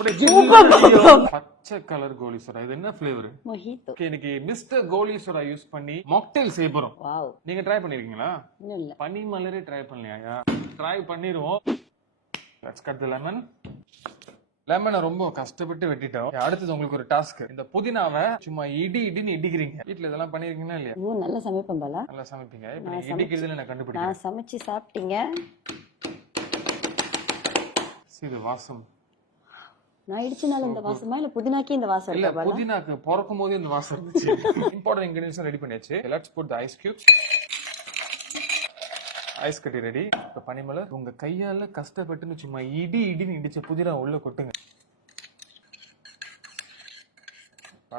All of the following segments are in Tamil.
பச்சை கலர் கோலி சோடா. இது என்ன ஃபிளேவர்? மொஹிட்டோ. இன்னைக்கு மிஸ்டர் கோலி சோடா யூஸ் பண்ணி மாக்டெயில் செய்ய போறோம். வாவ். நீங்க ட்ரை பண்ணிருக்கீங்களா? இல்ல. பனி மலரே ட்ரை பண்ணலையா? ட்ரை பண்ணிடுவோம். Let's cut the lemon. லெமனை ரொம்ப கஷ்டப்பட்டு வெட்டிட்டோம். அடுத்தது உங்களுக்கு ஒரு டாஸ்க். இந்த புதினாவை சும்மா இடின்னு இடிக்கிறீங்க. வீட்ல இதெல்லாம் பண்ணிருக்கீங்களா இல்லையா? ஓ, நல்லா சமைப்பேன் பாலா. நல்லா சமைப்பீங்க. இப்ப நீங்க இடிக்கிறதுல நான் கண்டுபிடிக்கிறேன். நான் சமைச்சு சாப்பிட்டீங்க. இது வாசம். நான் இடிச்சனால இந்த வாசமா இல்ல புதினாக்கே இந்த வாசம் இல்ல, இருக்கா பாலா? புதினாக்கு பிறக்கும் போதே இந்த வாசம் இருந்துச்சு. இம்பார்ட்டன்ட் இன்கிரிடியன்ட்ஸ் ரெடி பண்ணியாச்சு. Let's put the ice cubes. Ice கட்டி ரெடி. இப்ப பனிமலர் உங்க கையால கஷ்டப்பட்டுன்னு சும்மா இடின்னு இடிச்ச புதினா உள்ள கொட்டுங்க.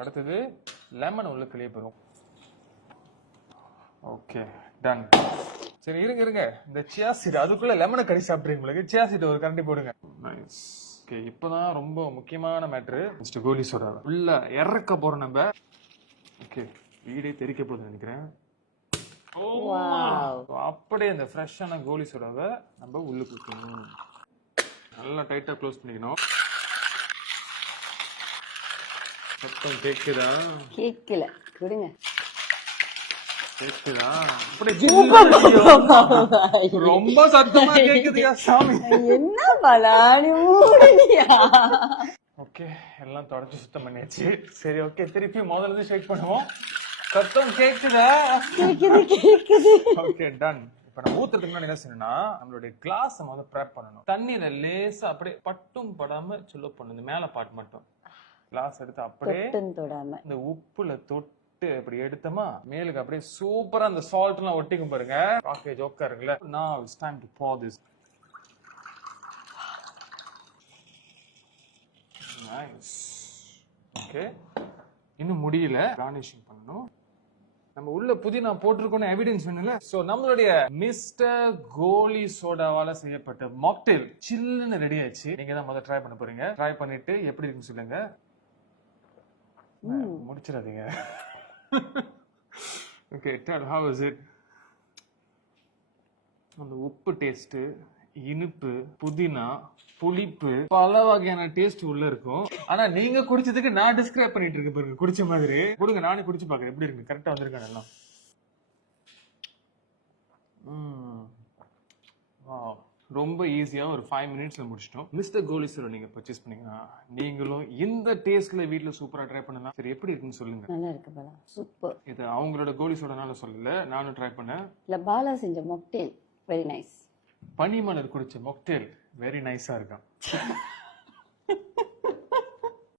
அடுத்தது லெமன் உள்ள கிளிய போறோம். Okay, done. சரி, இருங்க. இந்த சியா சீட் அதுக்குள்ள லெமனை கடி சாப்பிடுறீங்க. உங்களுக்கு சியா சீட் ஒரு கரண்டி போடுங்க. நைஸ். ஓகே, இப்பதான் ரொம்ப முக்கியமான மேட்ரு. மிஸ்டர் கோலி சோடா உள்ள இறக்க போறோம் நம்ம. ஓகே, வீடே தெறிக்க போகுதுன்னு நினைக்கிறேன். அப்படியே இந்த ஃப்ரெஷ்ஷான கோலி சோடாவை நம்ம உள்ள கொடுக்கணும். நல்லா டைட்டா க்ளோஸ் பண்ணிக்கணும். சத்தம் கேக்குதா? கேக்கல, கொடுங்க. கேக்குதா? ரொம்ப சத்தமா கேக்குதுயா சாமி. என்ன பாலா நீ மூடுனியா? ஓகே, எல்லாம் தொடச்சு சுத்தம் பண்ணியாச்சு. சரி, ஓகே, திருப்பி முதல்ல இருந்து ஷேக் பண்ணுவோம். சத்தம் கேக்குதா? கேக்குது. Okay, done. இப்ப நம்ம ஊத்துறதுக்கு முன்னாடி என்ன செய்யணும்னா நம்மளுடைய கிளாஸ் முதல்ல ப்ரெப் பண்ணணும். தண்ணியில லேசா அப்படியே பட்டும் படாம சில்லு பண்ணணும். மேல பாட்டு மட்டும் கிளாஸ் எடுத்து அப்படியே தொடாம இந்த உப்புல தொட்டு இப்படி எடுத்தமா மேலுக்கு அப்படியே சூப்பரா அந்த சால்ட் எல்லாம் ஒட்டிக்கும் பாருங்க. ஓகே, ஜோக்கா இருக்குல்ல. Now it's time to pour this. Nice. Okay, இன்னும் முடியல. garnishing பண்ணனும். நம்ம உள்ள புதினா போட்டிருக்கோம்னு எவிடன்ஸ் வேணும்ல. சோ நம்மளுடைய மிஸ்டர் கோலி சோடாவால செய்யப்பட்ட மாக்டெயில் சில்லுன்னு ரெடி ஆயிடுச்சு. நீங்க தான் முதல்ல ட்ரை பண்ண போறீங்க. ட்ரை பண்ணிட்டு எப்படி இருக்குன்னு சொல்லுங்க. முடிச்சிடாதீங்க. Okay, tell how is it? அந்த உப்பு டேஸ்ட், இனிப்பு, புதினா, புளிப்பு, பல வகையான டேஸ்ட் உள்ள இருக்கும். ஆனா நீங்க குடிச்சதுக்கு நான் டிஸ்கிரைப் பண்ணிட்டு இருக்கேன் பாருங்க. குடிச்ச மாதிரி கொடுங்க, நானே குடிச்சு பாக்குறேன் எப்படி இருக்கு. கரெக்டா வந்திருக்காங்க எல்லாம். ரொம்ப ஈஸியா ஒரு 5 மினிட்ஸ்ல முடிச்சிட்டோம். மிஸ்டர் கோலி சோடா நீங்க பர்ச்சேஸ் பண்ணீங்கன்னா நீங்களும் இந்த டேஸ்ட்ல வீட்ல சூப்பரா ட்ரை பண்ணலாம். சரி, எப்படி இருக்குன்னு சொல்லுங்க. நல்லா இருக்கு பாலா, சூப்பர். இது அவங்களோட கோலி சோடானால சொல்லல, நானும் ட்ரை பண்ணேன். இல்ல, பாலா செஞ்ச மாக்டெயில் வெரி நைஸ். பனிமலர் குடிச்ச மாக்டெயில் வெரி நைஸா இருக்கும்.